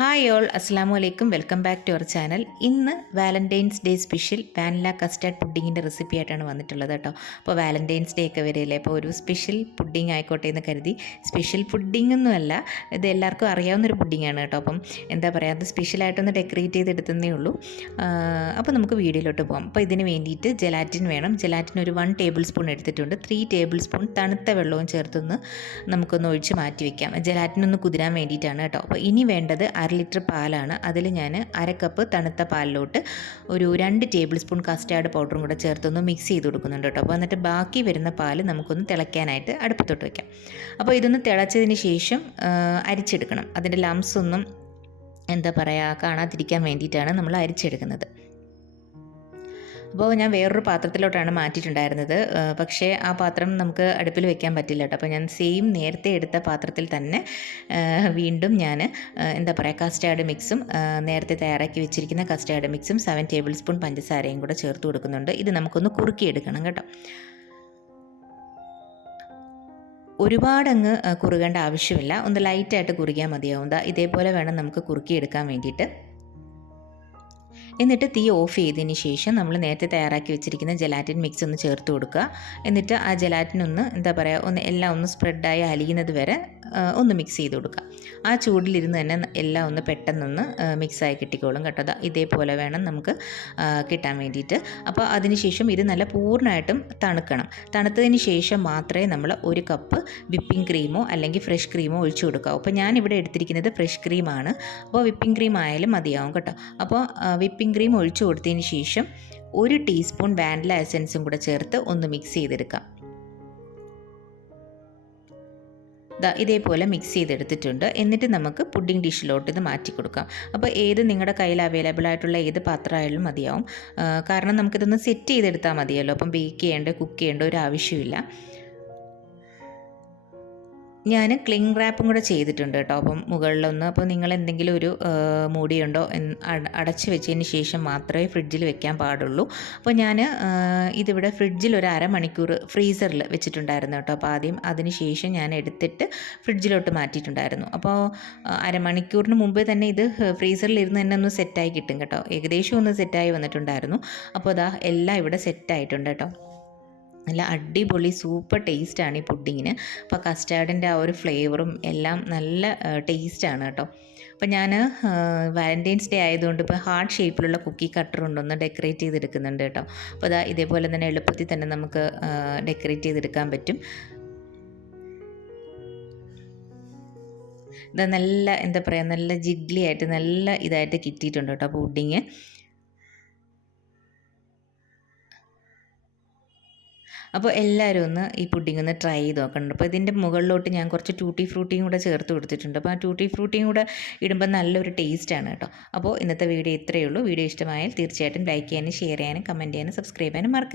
Hi all, അസ്സാം വലൈക്കും. Welcome back to our channel. ഇന്ന് Valentine's Day special vanilla custard പുഡിങ്ങിൻ്റെ റെസിപ്പി ആയിട്ടാണ് വന്നിട്ടുള്ളത് കേട്ടോ. അപ്പോൾ വാലൻറ്റൈൻസ് ഡേ ഒക്കെ വരികയല്ലേ, അപ്പോൾ ഒരു സ്പെഷ്യൽ പുഡിങ് ആയിക്കോട്ടെ എന്ന് കരുതി. സ്പെഷ്യൽ പുഡിംഗ് ഒന്നുമല്ല, ഇത് എല്ലാവർക്കും അറിയാവുന്നൊരു പുഡിങ്ങാണ് കേട്ടോ. അപ്പം എന്താ പറയുക, അത് സ്പെഷ്യലായിട്ടൊന്ന് ഡെക്കറേറ്റ് ചെയ്തെടുത്തതേ ഉള്ളൂ. അപ്പോൾ നമുക്ക് വീഡിയോയിലോട്ട് പോകാം. അപ്പോൾ ഇതിന് വേണ്ടിയിട്ട് ജെലാറ്റിൻ വേണം. ജെലാറ്റിൻ ഒരു 1 ടേബിൾ സ്പൂൺ എടുത്തിട്ടുണ്ട്. 3 ടേബിൾ സ്പൂൺ തണുത്ത വെള്ളവും ചേർത്തൊന്ന് നമുക്കൊന്ന് ഒഴിച്ച് മാറ്റി വയ്ക്കാം. ജെലാറ്റിൻ ഒന്ന് കുതിരാൻ വേണ്ടിയിട്ടാണ് കേട്ടോ. അപ്പോൾ ഇനി വേണ്ടത് 1/2 ലിറ്റർ പാലാണ്. അതിൽ ഞാൻ 1/2 കപ്പ് തണുത്ത പാലിലോട്ട് ഒരു 2 ടേബിൾ സ്പൂൺ കസ്റ്റാർഡ് പൗഡറും കൂടെ ചേർത്തൊന്ന് മിക്സ് ചെയ്ത് കൊടുക്കുന്നുണ്ട് കേട്ടോ. അപ്പോൾ എന്നിട്ട് ബാക്കി വരുന്ന പാല് നമുക്കൊന്ന് തിളയ്ക്കാനായിട്ട് അടുപ്പത്തോട്ട് വയ്ക്കാം. അപ്പോൾ ഇതൊന്ന് തിളച്ചതിന് ശേഷം അരിച്ചെടുക്കണം. അതിൻ്റെ ലംസ് ഒന്നും എന്താ പറയുക കാണാതിരിക്കാൻ വേണ്ടിയിട്ടാണ് നമ്മൾ അരിച്ചെടുക്കുന്നത്. അപ്പോൾ ഞാൻ വേറൊരു പാത്രത്തിലോട്ടാണ് മാറ്റിയിട്ടുണ്ടായിരുന്നത്. പക്ഷേ ആ പാത്രം നമുക്ക് അടുപ്പിൽ വെക്കാൻ പറ്റില്ല കേട്ടോ. അപ്പോൾ ഞാൻ സെയിം നേരത്തെ എടുത്ത പാത്രത്തിൽ തന്നെ വീണ്ടും ഞാൻ എന്താ പറയുക കസ്റ്റാർഡ് മിക്സും നേരത്തെ തയ്യാറാക്കി വെച്ചിരിക്കുന്ന കസ്റ്റാർഡ് മിക്സും 7 ടേബിൾ സ്പൂൺ പഞ്ചസാരയും കൂടെ ചേർത്ത് കൊടുക്കുന്നുണ്ട്. ഇത് നമുക്കൊന്ന് കുറുക്കിയെടുക്കണം കേട്ടോ. ഒരുപാടങ്ങ് കുറുകേണ്ട ആവശ്യമില്ല, ഒന്ന് ലൈറ്റായിട്ട് കുറുകിയാൽ മതിയാവും. ഇതേപോലെ വേണം നമുക്ക് കുറുക്കിയെടുക്കാൻ വേണ്ടിയിട്ട്. എന്നിട്ട് തീ ഓഫ് ചെയ്തതിന് ശേഷം നമ്മൾ നേരത്തെ തയ്യാറാക്കി വെച്ചിരിക്കുന്ന ജെലാറ്റിൻ മിക്സ് ഒന്ന് ചേർത്ത് കൊടുക്കുക. എന്നിട്ട് ആ ജെലാറ്റിൻ ഒന്ന് എന്താ പറയുക എല്ലാം ഒന്ന് സ്പ്രെഡായി അലിയുന്നത് വരെ ഒന്ന് മിക്സ് ചെയ്ത് കൊടുക്കുക. ആ ചൂടിലിരുന്ന് തന്നെ എല്ലാം ഒന്ന് പെട്ടെന്നൊന്ന് മിക്സായി കിട്ടിക്കോളും കേട്ടോ. ഇതേപോലെ വേണം നമുക്ക് കിട്ടാൻ വേണ്ടിയിട്ട്. അപ്പോൾ അതിനുശേഷം ഇത് നല്ല പൂർണ്ണമായിട്ടും തണുക്കണം. തണുത്തതിന് ശേഷം മാത്രമേ നമ്മൾ 1 കപ്പ് വിപ്പിംഗ് ക്രീമോ അല്ലെങ്കിൽ ഫ്രഷ് ക്രീമോ ഒഴിച്ചു കൊടുക്കാവൂ. അപ്പോൾ ഞാനിവിടെ എടുത്തിരിക്കുന്നത് ഫ്രഷ് ക്രീമാണ്. അപ്പോൾ വിപ്പിംഗ് ക്രീം ആയാലും മതിയാവും കേട്ടോ. അപ്പോൾ വിപ്പിംഗ് ക്രീം ഒഴിച്ചു കൊടുത്തതിന് ശേഷം 1 ടീസ്പൂൺ വാനില എസൻസും കൂടെ ചേർത്ത് ഒന്ന് മിക്സ് ചെയ്തെടുക്കാം. ഇതേപോലെ മിക്സ് ചെയ്തെടുത്തിട്ടുണ്ട്. എന്നിട്ട് നമുക്ക് പുഡിംഗ് ഡിഷിലോട്ട് ഇത് മാറ്റി കൊടുക്കാം. അപ്പോൾ ഏത് നിങ്ങളുടെ കയ്യിൽ അവൈലബിൾ ആയിട്ടുള്ള ഏത് പാത്രമായാലും മതിയാവും. കാരണം നമുക്കിതൊന്ന് സെറ്റ് ചെയ്തെടുത്താൽ മതിയല്ലോ. അപ്പം ബേക്ക് ചെയ്യേണ്ട കുക്ക് ചെയ്യേണ്ട ഒരു ആവശ്യമില്ല. ഞാൻ ക്ലിംഗ് റാപ്പും കൂടെ ചെയ്തിട്ടുണ്ട് കേട്ടോ. അപ്പം മുകളിലൊന്ന് അപ്പോൾ നിങ്ങൾ എന്തെങ്കിലും ഒരു മൂടിയുണ്ടോ അടച്ച് വെച്ചതിന് ശേഷം മാത്രമേ ഫ്രിഡ്ജിൽ വെക്കാൻ പാടുള്ളൂ. അപ്പോൾ ഞാൻ ഇതിവിടെ ഫ്രിഡ്ജിൽ ഒരു 1/2 മണിക്കൂർ ഫ്രീസറിൽ വെച്ചിട്ടുണ്ടായിരുന്നു കേട്ടോ. അപ്പോൾ ആദ്യം അതിന് ശേഷം ഞാൻ എടുത്തിട്ട് ഫ്രിഡ്ജിലോട്ട് മാറ്റിയിട്ടുണ്ടായിരുന്നു. അപ്പോൾ 1/2 മണിക്കൂറിന് മുമ്പേ തന്നെ ഇത് ഫ്രീസറിലിരുന്ന് തന്നെ ഒന്ന് സെറ്റായി കിട്ടും കേട്ടോ. ഏകദേശം ഒന്ന് സെറ്റായി വന്നിട്ടുണ്ടായിരുന്നു. അപ്പോൾ എല്ലാം ഇവിടെ സെറ്റായിട്ടുണ്ട് കേട്ടോ. നല്ല അടിപൊളി സൂപ്പർ ടേസ്റ്റാണ് ഈ പുഡിങ്ങിന്. അപ്പോൾ കസ്റ്റാർഡിൻ്റെ ആ ഒരു ഫ്ലേവറും എല്ലാം നല്ല ടേസ്റ്റാണ് കേട്ടോ. അപ്പോൾ ഞാൻ വാലൻറ്റൈൻസ് ഡേ ആയതുകൊണ്ട് ഇപ്പോൾ ഹാർട്ട് ഷേപ്പിലുള്ള കുക്കി കട്ടർ കൊണ്ടൊന്ന് ഡെക്കറേറ്റ് ചെയ്തെടുക്കുന്നുണ്ട് കേട്ടോ. അപ്പോൾ ഇതേപോലെ തന്നെ എളുപ്പത്തിൽ തന്നെ നമുക്ക് ഡെക്കറേറ്റ് ചെയ്തെടുക്കാൻ പറ്റും. നല്ല എന്താ പറയുക നല്ല ജിഗ്ലി ആയിട്ട് നല്ല ഇതായിട്ട് കിട്ടിയിട്ടുണ്ട് കേട്ടോ പുഡിങ്. അപ്പോൾ എല്ലാവരും ഒന്ന് ഈ പുഡിംഗ് ഒന്ന് ട്രൈ ചെയ്ത് നോക്കണം. അപ്പോൾ ഇതിൻ്റെ മുകളിലോട്ട് ഞാൻ കുറച്ച് ടൂട്ടി ഫ്രൂട്ടിയും കൂടെ ചേർത്ത് കൊടുത്തിട്ടുണ്ട്. അപ്പോൾ ആ ടൂട്ടി ഫ്രൂട്ടിയും കൂടെ ഇടുമ്പോൾ നല്ലൊരു ടേസ്റ്റാണ് കേട്ടോ. അപ്പോൾ ഇന്നത്തെ വീഡിയോ ഇത്രയേ ഉള്ളൂ. വീഡിയോ ഇഷ്ടമായാൽ തീർച്ചയായിട്ടും ലൈക്ക് ചെയ്യാനും ഷെയർ ചെയ്യാനും കമൻറ്റ് ചെയ്യാനും സബ്സ്ക്രൈബ് ചെയ്യാനും മറക്കാം.